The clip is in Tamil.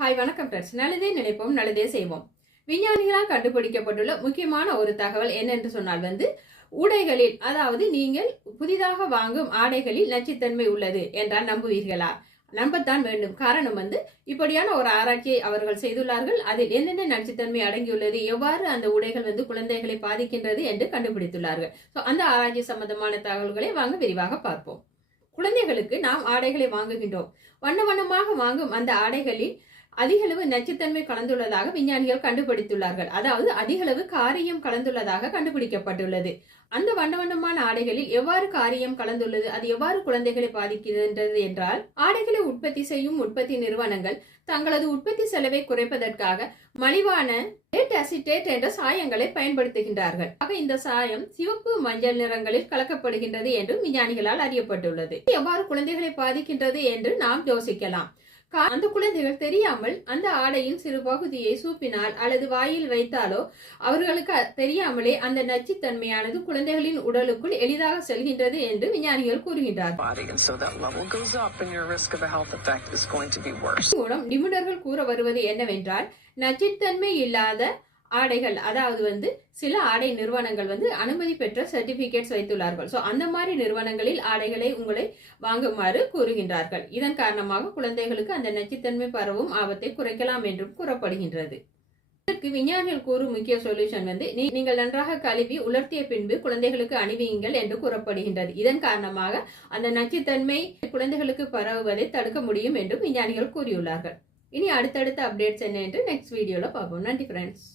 ஹாய் வணக்கம் ஃப்ரெண்ட்ஸ். நல்லதே நினைப்போம் நல்லதே செய்வோம். விஞ்ஞானிகளால் கண்டுபிடிக்கப்பட்டுள்ள முக்கியமான ஒரு தகவல் என்னென்று சொன்னால் உடைகளில், அதாவது நீங்கள் புதிதாக வாங்கும் ஆடைகளில் நச்சுத்தன்மை உள்ளது என்றால் நம்புவீர்களா? நம்பத்தான் வேண்டும். காரணம் இப்படியான ஒரு ஆராய்ச்சியை அவர்கள் செய்துள்ளார்கள். அதில் என்னென்ன நச்சுத்தன்மை அடங்கியுள்ளது, எவ்வாறு அந்த உடைகள் குழந்தைகளை பாதிக்கின்றது என்று கண்டுபிடித்துள்ளார்கள். அந்த ஆராய்ச்சி சம்பந்தமான தகவல்களை வாங்க விரிவாக பார்ப்போம். குழந்தைகளுக்கு நாம் ஆடைகளை வாங்குகின்றோம். வண்ண வண்ணமாக வாங்கும் அந்த ஆடைகளில் அதிகளவு நச்சுத்தன்மை கலந்துள்ளதாக விஞ்ஞானிகள் கண்டுபிடித்துள்ளார்கள். அதாவது அதிகளவு காரியம் கலந்துள்ளதாக கண்டுபிடிக்கப்பட்டுள்ளது. அந்த வண்ண வண்ணமான ஆடைகளில் எவ்வாறு காரியம் கலந்துள்ளது, அது எவ்வாறு குழந்தைகளை பாதிக்கின்றது என்றால், ஆடைகளை உற்பத்தி செய்யும் உற்பத்தி நிறுவனங்கள் தங்களது உற்பத்தி செலவை குறைப்பதற்காக மலிவான அசிட்டேட் என்ற சாயங்களை பயன்படுத்துகின்றார்கள். இந்த சாயம் சிவப்பு மஞ்சள் நிறங்களில் கலக்கப்படுகின்றது என்று விஞ்ஞானிகளால் அறியப்பட்டுள்ளது. எவ்வாறு குழந்தைகளை பாதிக்கின்றது என்று நாம் யோசிக்கலாம். அந்த குழந்தைகள் தெரியாமல் அந்த ஆடையின் சிறு பகுதியை சூப்பினால் அல்லது வாயில் வைத்தாலோ அவர்களுக்கு தெரியாமலே அந்த நச்சுத்தன்மையானது குழந்தைகளின் உடலுக்குள் எளிதாக செல்கின்றது என்று விஞ்ஞானிகள் கூறுகின்றார்கள். மூலம் நிபுணர்கள் கூற வருவது என்னவென்றால், நச்சுத்தன்மை இல்லாத ஆடைகள், அதாவது சில ஆடை நிறுவனங்கள் அனுமதி பெற்ற சர்டிபிகேட்ஸ் வைத்துள்ளார்கள். அந்த மாதிரி நிறுவனங்களில் ஆடைகளை உங்களை வாங்குமாறு கூறுகின்றார்கள். இதன் காரணமாக குழந்தைகளுக்கு அந்த நச்சுத்தன்மை பரவும் ஆபத்தை குறைக்கலாம் என்றும் கூறப்படுகின்றது. இதற்கு விஞ்ஞானிகள் கூறும் முக்கிய சொல்யூஷன் நீங்கள் நன்றாக கழுவி உலர்த்திய பின்பு குழந்தைகளுக்கு அணிவியுங்கள் என்று கூறப்படுகின்றது. இதன் காரணமாக அந்த நச்சுத்தன்மை குழந்தைகளுக்கு பரவுவதை தடுக்க முடியும் என்றும் விஞ்ஞானிகள் கூறியுள்ளார்கள். இனி அடுத்தடுத்த அப்டேட்ஸ் என்ன என்று நெக்ஸ்ட் வீடியோல பார்ப்போம். நன்றி ஃப்ரெண்ட்ஸ்.